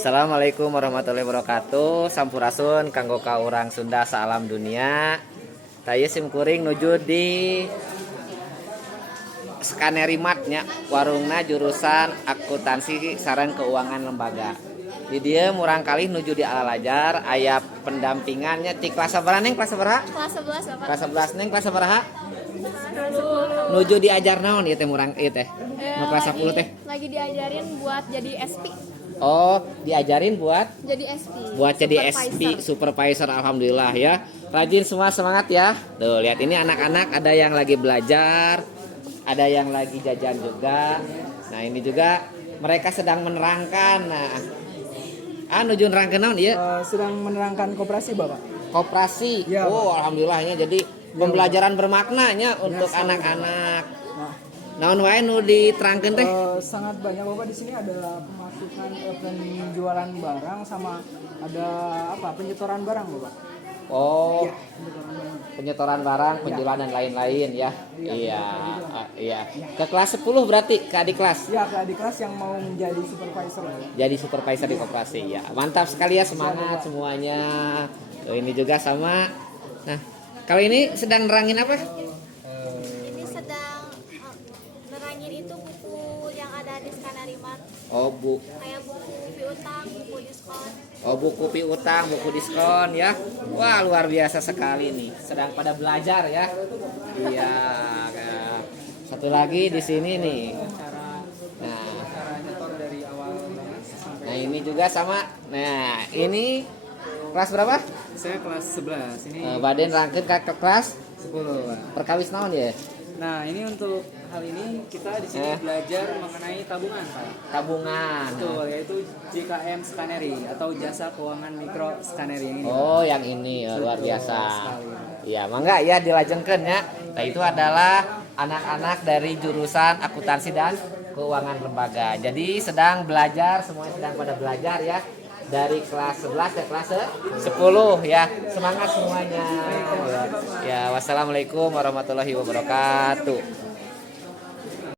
Assalamualaikum warahmatullahi wabarakatuh. Sampurasun kanggo ka urang Sunda salam dunia. Taya simkuring nuju di Skanerimatnya warungna jurusan akuntansi sareng keuangan lembaga. Di dia murang kali nuju di Al-Ajar aya pendampingannya ti kelas sabaraha neng kelas sabaraha? Kelas 11 Bapak. Kelas 11 neng kelas sabaraha? 10. Nuju diajar naon ieu teh murang ieu teh? Nu kelas 10 teh. Lagi diajarin buat jadi SP. Oh, diajarin buat Jadi SP. buat jadi SP supervisor. Alhamdulillah ya, rajin semua, semangat ya. Tuh lihat ini anak-anak ada yang lagi belajar, ada yang lagi jajan juga. Nah ini juga mereka sedang menerangkan. Nah nuju nerangkeun naon ieu? Sedang menerangkan koperasi Bapak. Koperasi. Ya, Oh alhamdulillahnya, jadi pembelajaran bermaknanya untuk anak-anak. Naon wae nu diterangkeun teh? Sangat banyak Bapak, di sini ada pemasukan penjualan barang sama ada penyetoran barang Bapak. Oh, Ya, penyetoran barang. penyetoran barang, penjualan dan lain-lain ya. Iya, iya. Ke kelas 10 berarti ke adik kelas. Ya, ke adik kelas yang mau menjadi supervisor Bapak. Jadi supervisor di koperasi ya. Mantap sekali ya, semangat semuanya. Tuh, ini juga sama. Nah, kalau ini sedang nerangin apa? Ini sedang nerangin itu buku yang ada di Skanerimat. Oh, Kayak buku piutang, buku diskon. buku piutang, buku diskon ya. Wah, luar biasa sekali nih. Sedang pada belajar ya. Iya. Nah, satu lagi di sini nih. Nah, nah ini juga sama. Nah, ini kelas berapa? Saya kelas 11. Ini Baden rangkeun ke kelas 10 Pak. perkawis naon ya? Nah, ini untuk hal ini kita di sini belajar mengenai tabungan Pak. Tabungan. Betul, yaitu JKM Skaneri atau Jasa Keuangan Mikro Skaneri ini. Oh, yang ini luar Betul biasa. sekali. Iya, mangga ya dilajengkeun ya. Nah, itu adalah anak-anak dari jurusan akuntansi dan keuangan lembaga. Jadi sedang belajar, semuanya sedang pada belajar ya. Dari kelas 11 ke kelas 10 ya. Semangat semuanya. Ya, wassalamualaikum warahmatullahi wabarakatuh.